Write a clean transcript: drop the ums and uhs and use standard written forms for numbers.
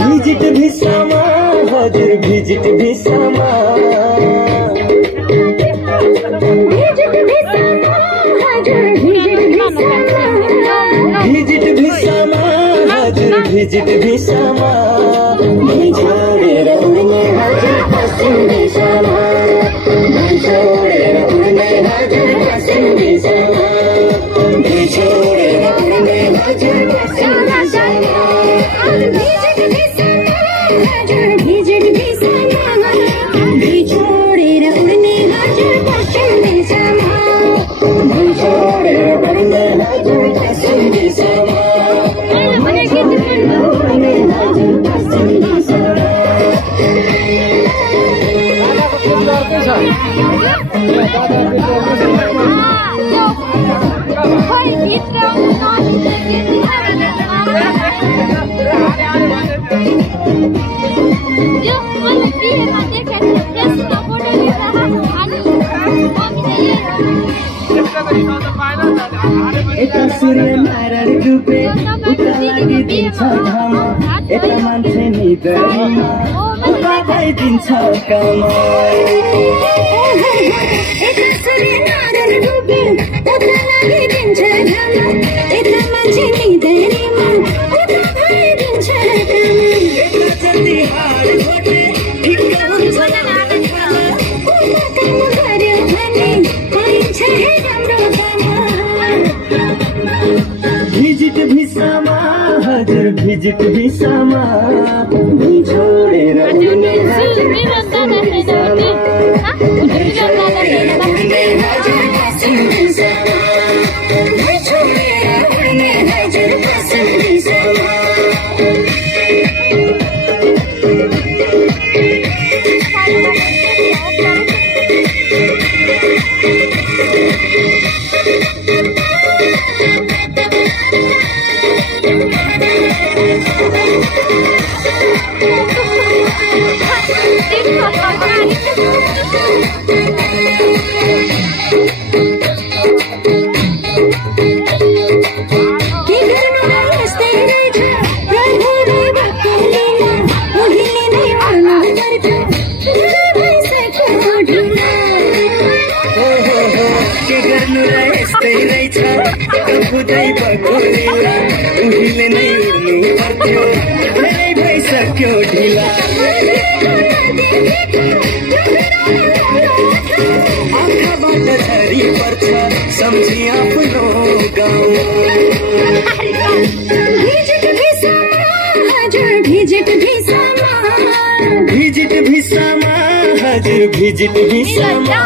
visit भिसामा हजुर visit भिसामा visit भिसामा हजुर visit भिसामा छोडेर उड्ने हजुर पश्चिम दिशामा छोडेर उड्ने हजुर पश्चिम दिशामा छोडेर उड्ने हजुर पश्चिम दिशामा भिजिट भिसामा हजुर भिजिट भिसामा छोडेर उड्ने हजुर पश्चिम दिशामा छोडेर उड्ने हजुर पश्चिम दिशामा यता सूर्य नारायण डुबे उता लागिदिन्छ घाम यता मान्छे निदरमा उता भइदिन्छ काम यता सूर्य नारायण डुबे उता लागिदिन्छ घाम यता मान्छे निदरमा उता भइदिन्छ काम यता जति हाड घोटे ठिक्क हुन्छ उता काम गर्यो भने गरिन्छ हे राम्रो काम भिजिट भिसामा हजुर भिजिट भिसामा छोडेर उड्ने हजुर पश्चिम दिशामा छोडेर उड्ने हजुर पश्चिम दिशामा छोडेर उड्ने हजुर पश्चिम दिशामा बुझाइ बकोलीला उहिले नै उड्नु पर्थ्यो धेरै भइसक्यो ढिला आँखाबाट झरी पर्छ सम्झी आफ्नो गाउँ भिजिट भिसामा हजुर भिजिट भिसामा भिजिट भिसामा हजुर भिजिट भिसामा